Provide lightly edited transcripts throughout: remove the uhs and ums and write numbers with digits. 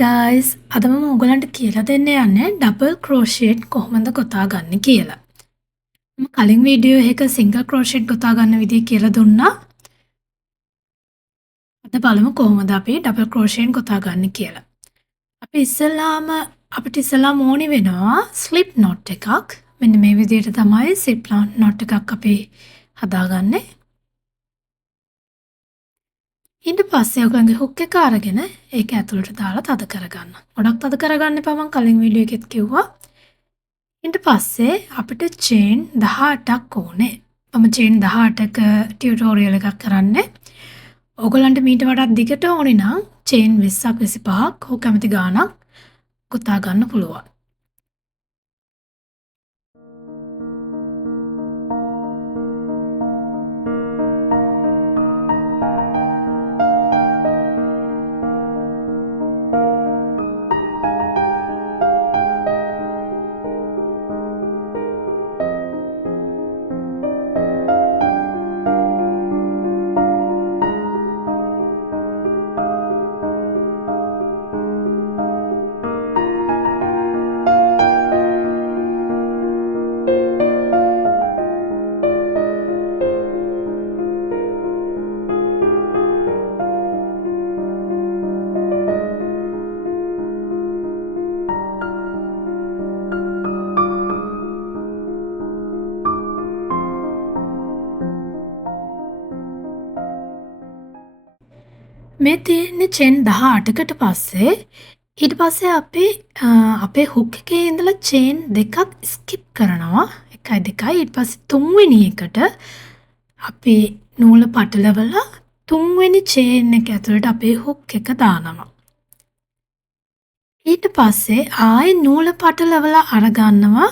guys, අද මම ඔයගලන්ට කියලා දෙන්න යන්නේ ඩබල් ක්‍රෝෂේට් කොහොමද ගොතා ගන්න කියලා. මම කලින් වීඩියෝ එකක සිංගල් ක්‍රෝෂේට් ගොතා ගන්න විදිහ කියලා දුන්නා. අද බලමු කොහොමද අපි ඩබල් ක්‍රෝෂේට් ගොතා ගන්න කියලා. අපිට ඉස්සෙල්ලාම ඕනි වෙනවා ස්ලිප් knot එකක්. මෙන්න මේ විදිහට තමයි ස්ලිප් knot එකක් අපි හදාගන්නේ. ඊට පස්සේ ඔයගලගේ හුක් එක අරගෙන ඒක ඇතුළට දාලා තද කරගන්න. ගොඩක් තද කරගන්න එපා මම කලින් වීඩියෝ එකෙත් කිව්වා. ඊට පස්සේ අපිට චේන් 18ක් ඕනේ. මම චේන් 18ක ටියුටෝරියල් එකක් කරන්නේ. ඔයගලන්ට මීට වඩා දිගට ඕනේ නම් චේන් 20ක් 25ක් ඔය කැමති ගාණක් ගොතා ගන්න පුළුවන්. මේ තියෙන්නේ චේන් 18කට පස්සේ ඊට පස්සේ අපි අපේ හුක් එකේ ඉඳලා චේන් දෙකක් ස්කිප් කරනවා 1 2 ඊට පස්සේ තුන්වෙනි එකට අපි නූල පටලවලා තුන්වෙනි චේන් එක ඇතුළට අපේ හුක් එක දානවා ඊට පස්සේ ආයෙ නූල පටලවලා අරගන්නවා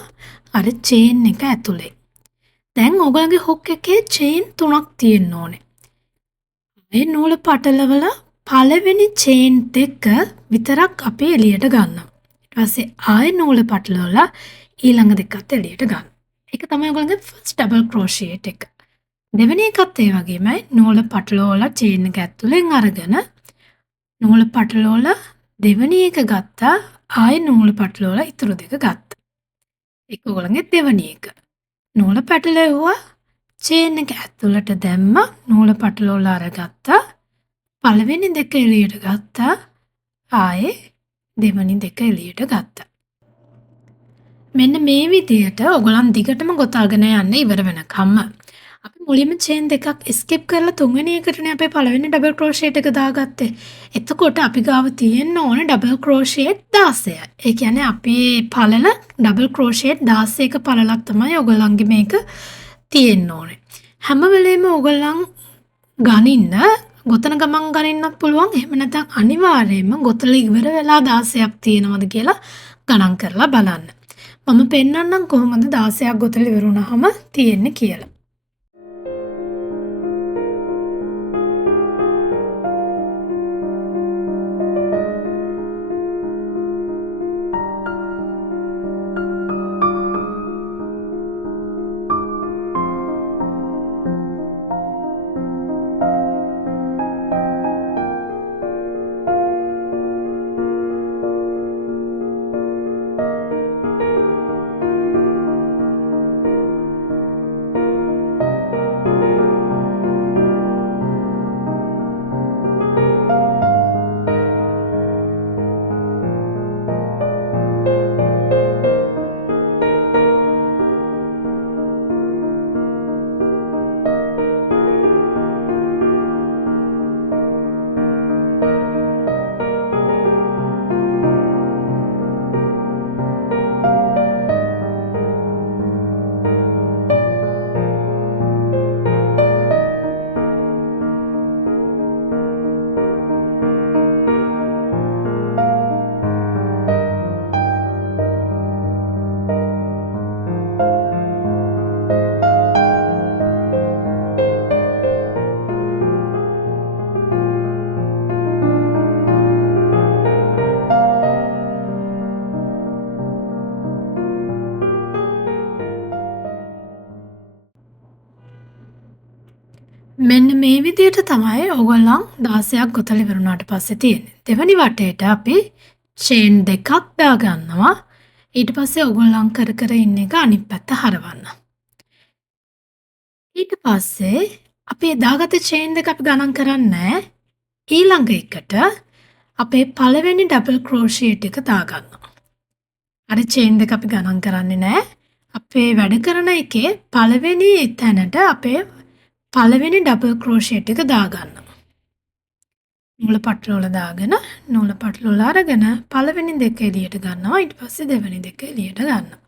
අර චේන් එක ඇතුලේ දැන් ඔයගලගේ හුක් එකේ චේන් 3ක් තියෙන්න ඕනේ මේ නූල පටලවලා පළවෙනි චේන් දෙක විතරක් අපි එළියට ගන්නවා. ඊට පස්සේ ආයෙ නූල පටලවලා ඊළඟ දෙකත් එළියට ගන්න. ඒක තමයි ඔයගොල්ලෝගේ ෆස්ට් ඩබල් ක්‍රෝෂේට් එක. දෙවෙනි එකත් ඒ වගේමයි නූල පටලවලා චේන් එක ඇතුලෙන් අරගෙන නූල පටලවලා දෙවෙනි එක ගත්තා ආයෙ නූල පටලවලා ඊතුරු දෙක ගත්තා. ඒක ඔයගොල්ලෝගේ දෙවෙනි එක. නූල පටලවුවා චේන් එක ඇතුළට දැම්ම නූල පටලවලා අරගත්තා පළවෙනි දෙක එළියට ගත්තා ආයේ දෙවෙනි දෙක එළියට ගත්තා මෙන්න මේ විදිහට ඔයගොල්ලන් දිගටම ගොතාගෙන යන්න ඉවර වෙනකම්ම අපි මුලින්ම චේන් දෙකක් ස්කිප් කරලා තුන්වෙනි එකටනේ අපි පළවෙනි ඩබල් ක්‍රෝෂේට් එක දාගත්තේ එතකොට අපි ගාව තියෙන්න ඕනේ ඩබල් ක්‍රෝෂේට් 16යි ඒ කියන්නේ අපි පළල ඩබල් ක්‍රෝෂේට් 16ක පළලක් තමයි ඔයගොල්ලන්ගේ මේක තියෙන්න ඕනේ. හැම වෙලේම ඔයගොල්ලන් ගනින්න ගොතන ගමන් ගනින්නත් පුළුවන්. එහෙම නැත්නම් අනිවාර්යයෙන්ම ගොතලා ඉවර වෙලා 16ක් තියෙනවද කියලා ගණන් කරලා බලන්න. මම පෙන්නන්නම් කොහොමද 16ක් ගොතලා ඉවර වුණාම තියෙන්නේ කියලා. මෙන්න මේ විදිහට තමයි ඕගොල්ලන් 16ක් ගොතලා ඉවර වුණාට පස්සේ තියෙන්නේ. දෙවනි වටේට අපි චේන් දෙකක් දාගන්නවා. ඊට පස්සේ ඔයගොල්ලන් කර කර ඉන්න එක අනිත් පැත්ත හරවන්න. ඊට පස්සේ අපි දාගත්ත චේන් දෙක අපි ගණන් කරන්නේ ඊළඟ එකට අපේ පළවෙනි ඩබල් ක්‍රෝෂියට් එක දාගන්නවා. අර චේන් දෙක අපි ගණන් කරන්නේ නැහැ. අපේ වැඩ කරන එකේ පළවෙනි තැනට අපේ පළවෙනි ඩබල් ක්‍රෝෂියට් එක දාගන්නවා. නූල පටලවල දාගෙන නූල පටලවල අරගෙන පළවෙනි දෙක එළියට ගන්නවා. ඊට පස්සේ දෙවෙනි දෙක එළියට ගන්නවා.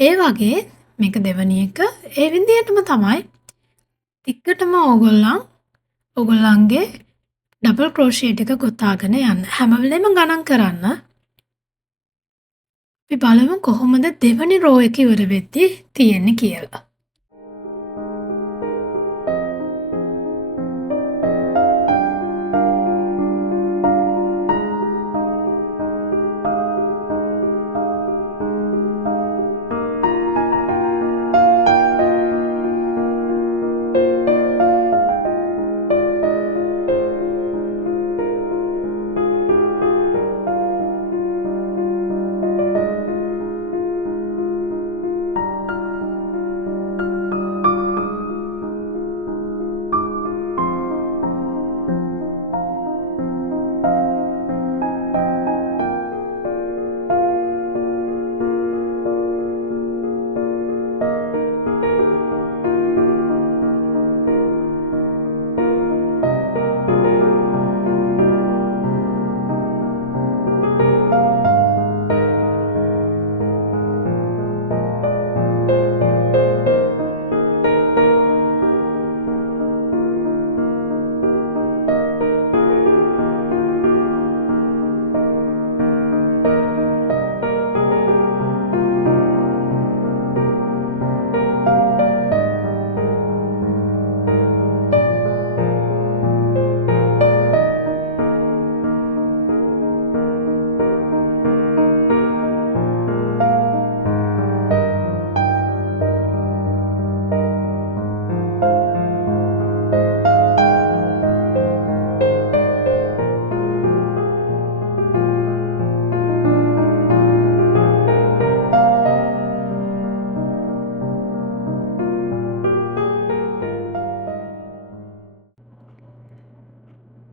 ඒ වගේ මේක දෙවෙනි එක ඒ විදිහටම තමයි ටිකටම ඕගොල්ලන්ගේ ඩබල් ක්‍රෝෂියට් එක ගොතාගෙන යන්න. හැම වෙලේම ගණන් කරන්න. අපි බලමු කොහොමද දෙවෙනි රෝ එක ඉවර වෙද්දී තියෙන්නේ කියලා.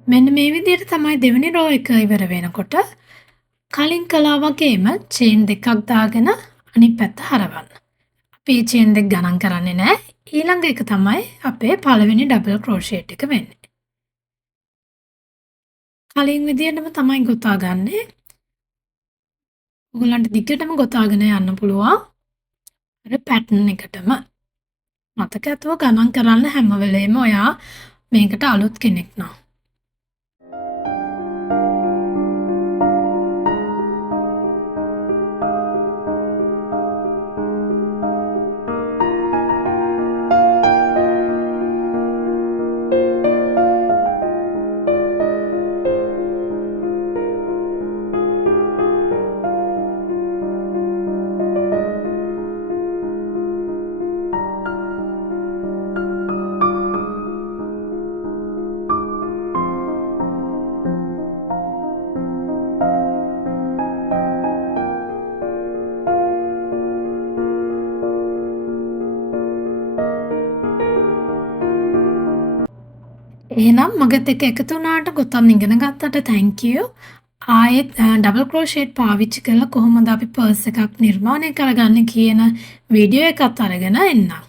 මෙන්න මේ විදිහට තමයි දෙවෙනි රෝ එක ඉවර වෙනකොට කලින් කළා වගේම චේන් දෙකක් දාගෙන අනිත් පැත්ත හරවන්න. අපි චේන් දෙක ගණන් කරන්නේ නැහැ. ඊළඟ එක තමයි අපේ පළවෙනි ඩබල් ක්‍රෝෂියට් එක වෙන්නේ. කලින් විදිහටම තමයි ගොතාගන්නේ. ඔයගලන්ට දිගටම ගොතාගෙන යන්න පුළුවන්. අර පැටර්න් එකටම. මතක ඇතුව ගණන් කරන්න හැම වෙලේම ඔයා මේකට අලුත් කෙනෙක් නම්. එහෙනම් මගත් එක්ක එකතු වුණාට ගොතන්න ඉගෙන ගත්තට thank you. ආයෙත් ඩබල් ක්‍රෝෂේට් පාවිච්චි කරලා කොහොමද අපි පර්ස් එකක් නිර්මාණය කරගන්නේ කියන වීඩියෝ එකත් අරගෙන එන්නම්.